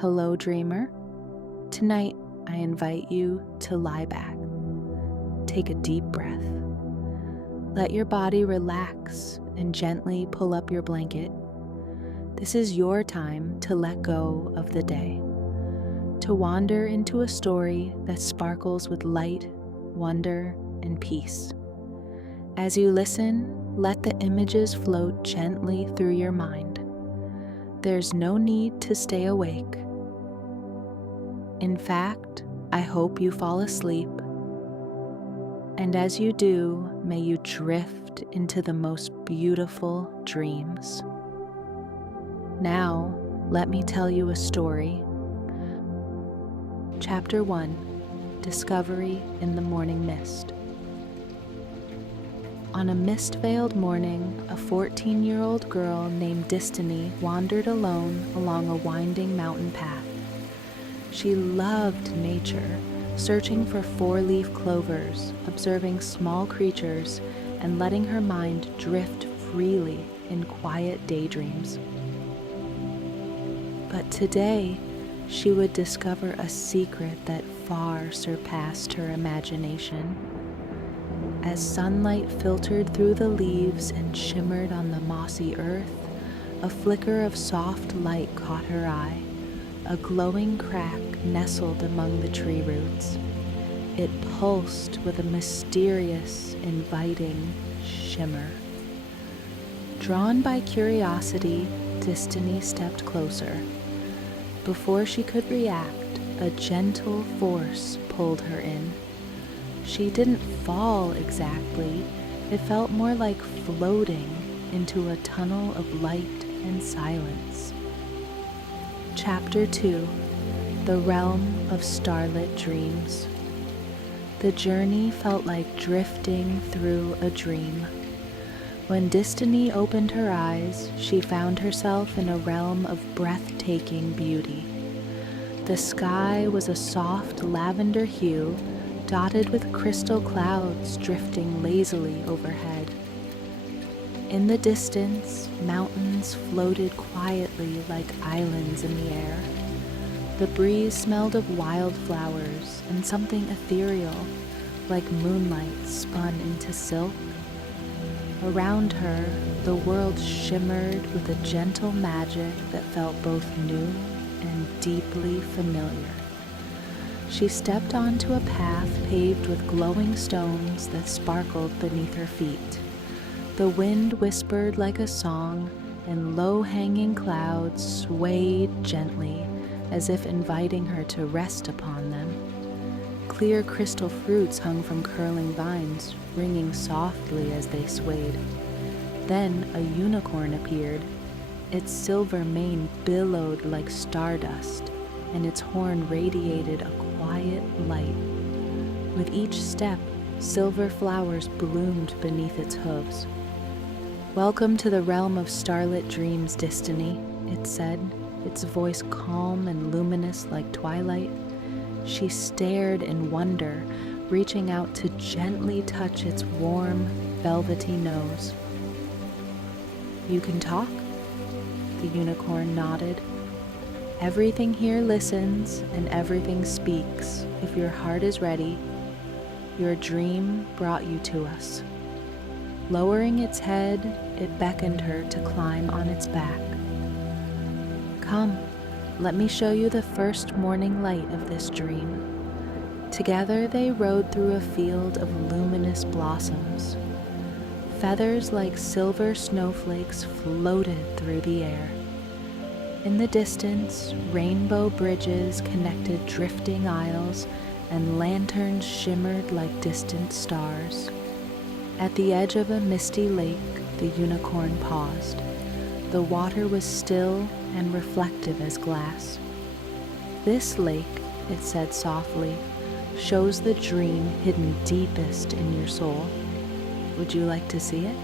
Hello, dreamer. Tonight, I invite you to lie back. Take a deep breath. Let your body relax and gently pull up your blanket. This is your time to let go of the day, to wander into a story that sparkles with light, wonder, and peace. As you listen, let the images float gently through your mind. There's no need to stay awake. In fact, I hope you fall asleep. And as you do, may you drift into the most beautiful dreams. Now, let me tell you a story. Chapter 1, Discovery in the Morning Mist. On a mist-veiled morning, a 14-year-old girl named Distiny wandered alone along a winding mountain path. She loved nature, searching for four-leaf clovers, observing small creatures, and letting her mind drift freely in quiet daydreams. But today, she would discover a secret that far surpassed her imagination. As sunlight filtered through the leaves and shimmered on the mossy earth, a flicker of soft light caught her eye. A glowing crack nestled among the tree roots. It pulsed with a mysterious, inviting shimmer. Drawn by curiosity, Destiny stepped closer. Before she could react, a gentle force pulled her in. She didn't fall exactly. It felt more like floating into a tunnel of light and silence. Chapter 2, The Realm of Starlit Dreams. The journey felt like drifting through a dream. When Destiny opened her eyes, she found herself in a realm of breathtaking beauty. The sky was a soft lavender hue, dotted with crystal clouds drifting lazily overhead. In the distance, mountains floated quietly like islands in the air. The breeze smelled of wildflowers and something ethereal, like moonlight spun into silk. Around her, the world shimmered with a gentle magic that felt both new and deeply familiar. She stepped onto a path paved with glowing stones that sparkled beneath her feet. The wind whispered like a song, and low-hanging clouds swayed gently, as if inviting her to rest upon them. Clear crystal fruits hung from curling vines, ringing softly as they swayed. Then a unicorn appeared. Its silver mane billowed like stardust, and its horn radiated a quiet light. With each step, silver flowers bloomed beneath its hooves. "Welcome to the realm of starlit dreams, Destiny," it said, its voice calm and luminous like twilight. She stared in wonder, reaching out to gently touch its warm, velvety nose. "You can talk?" The unicorn nodded. "Everything here listens and everything speaks. If your heart is ready, your dream brought you to us." Lowering its head, it beckoned her to climb on its back. "Come, let me show you the first morning light of this dream." Together they rode through a field of luminous blossoms. Feathers like silver snowflakes floated through the air. In the distance, rainbow bridges connected drifting aisles, and lanterns shimmered like distant stars. At the edge of a misty lake, the unicorn paused. The water was still and reflective as glass. "This lake," it said softly, "shows the dream hidden deepest in your soul. Would you like to see it?"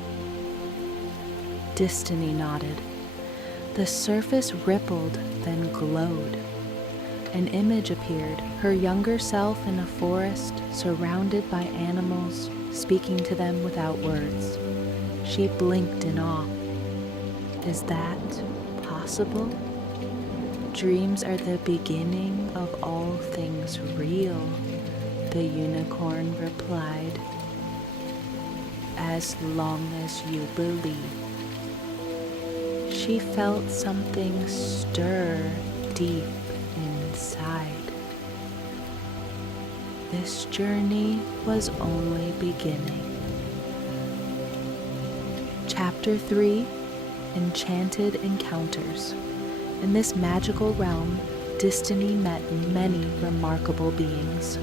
Destiny nodded. The surface rippled, then glowed. An image appeared, her younger self in a forest, surrounded by animals, speaking to them without words. She blinked in awe. Is that possible? Dreams are the beginning of all things real, the unicorn replied, as long as you believe. She felt something stir deep inside. This journey was only beginning. Chapter 3, Enchanted Encounters. In this magical realm, Distiny met many remarkable beings.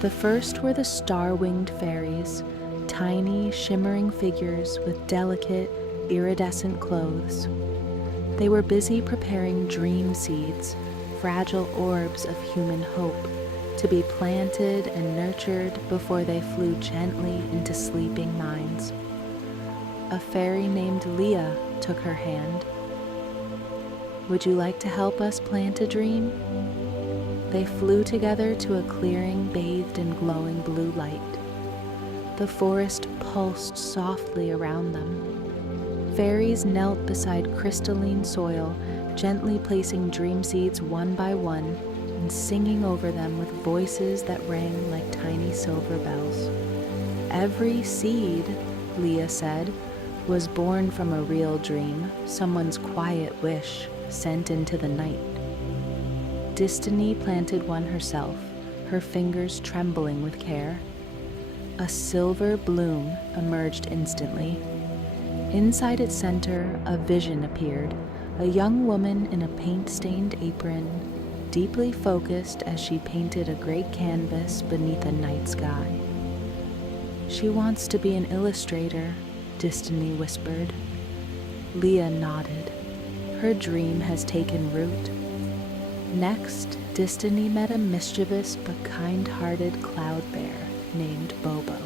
The first were the star-winged fairies, tiny, shimmering figures with delicate, iridescent clothes. They were busy preparing dream seeds, fragile orbs of human hope, to be planted and nurtured before they flew gently into sleeping minds. A fairy named Leah took her hand. Would you like to help us plant a dream? They flew together to a clearing bathed in glowing blue light. The forest pulsed softly around them. Fairies knelt beside crystalline soil, gently placing dream seeds one by one and singing over them with voices that rang like tiny silver bells. Every seed, Leah said, was born from a real dream, someone's quiet wish sent into the night. Distiny planted one herself, her fingers trembling with care. A silver bloom emerged instantly. Inside its center, a vision appeared, a young woman in a paint-stained apron, deeply focused as she painted a great canvas beneath a night sky. She wants to be an illustrator, Distiny whispered. Leah nodded. Her dream has taken root. Next, Distiny met a mischievous but kind-hearted cloud bear named Bobo.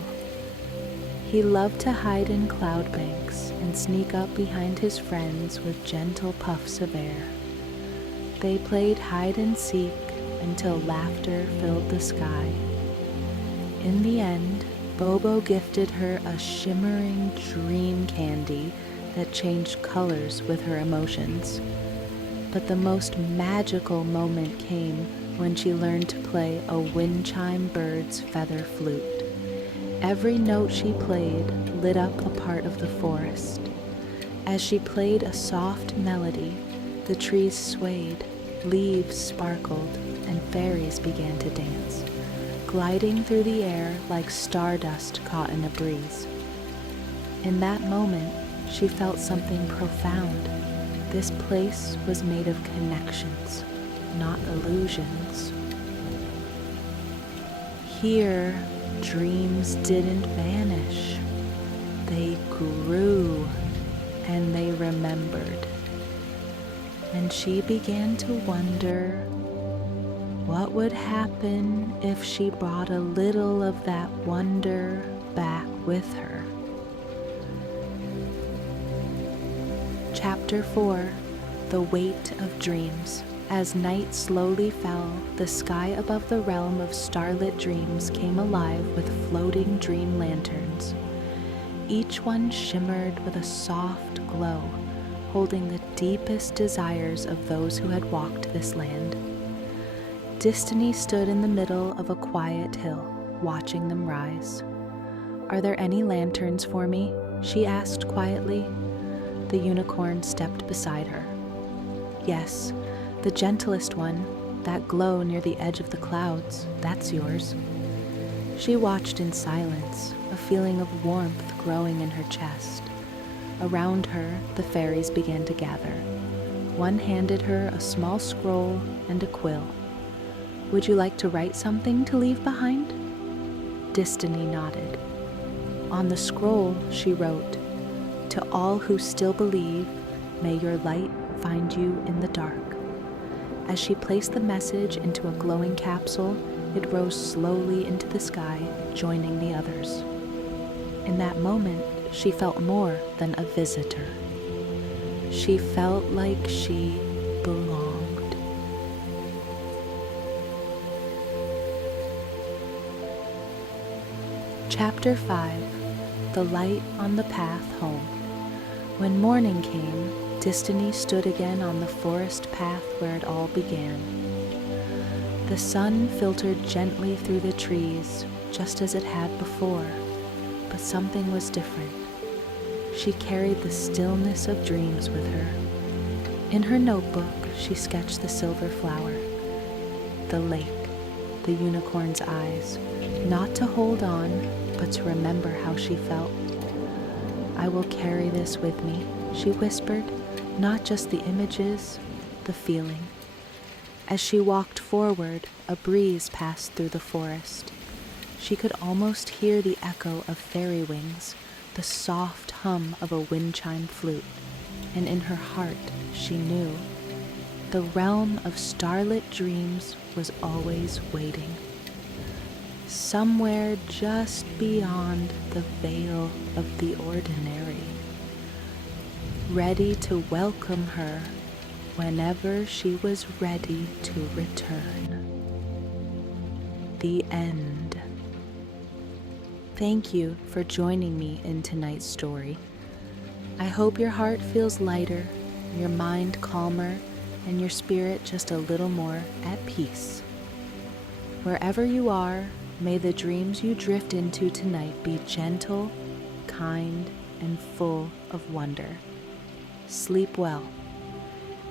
He loved to hide in cloud banks and sneak up behind his friends with gentle puffs of air. They played hide and seek until laughter filled the sky. In the end, Bobo gifted her a shimmering dream candy that changed colors with her emotions. But the most magical moment came when she learned to play a wind chime bird's feather flute. Every note she played lit up a part of the forest. As she played a soft melody, the trees swayed, leaves sparkled, and fairies began to dance, gliding through the air like stardust caught in a breeze. In that moment, she felt something profound. This place was made of connections, not illusions. Here, dreams didn't vanish. They grew, and they remembered. And she began to wonder what would happen if she brought a little of that wonder back with her. Chapter 4, The Weight of Dreams. As night slowly fell, the sky above the realm of starlit dreams came alive with floating dream lanterns. Each one shimmered with a soft glow, holding the deepest desires of those who had walked this land. Distiny stood in the middle of a quiet hill, watching them rise. "Are there any lanterns for me?" she asked quietly. The unicorn stepped beside her. "Yes, the gentlest one, that glow near the edge of the clouds, that's yours." She watched in silence, a feeling of warmth growing in her chest. Around her, the fairies began to gather. One handed her a small scroll and a quill. "Would you like to write something to leave behind?" Destiny nodded. On the scroll, she wrote, "To all who still believe, may your light find you in the dark." As she placed the message into a glowing capsule, it rose slowly into the sky, joining the others. In that moment, she felt more than a visitor. She felt like she belonged. Chapter 5, The Light on the Path Home. When morning came, Destiny stood again on the forest path where it all began. The sun filtered gently through the trees, just as it had before, but something was different. She carried the stillness of dreams with her. In her notebook, she sketched the silver flower, the lake, the unicorn's eyes, not to hold on, but to remember how she felt. "I will carry this with me," she whispered, "not just the images, the feeling." As she walked forward, a breeze passed through the forest. She could almost hear the echo of fairy wings, the soft hum of a wind chime flute, and in her heart she knew the realm of starlit dreams was always waiting. Somewhere just beyond the veil of the ordinary, ready to welcome her whenever she was ready to return. The end. Thank you for joining me in tonight's story. I hope your heart feels lighter, your mind calmer, and your spirit just a little more at peace. Wherever you are, may the dreams you drift into tonight be gentle, kind, and full of wonder. Sleep well,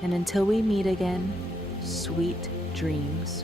and until we meet again, sweet dreams.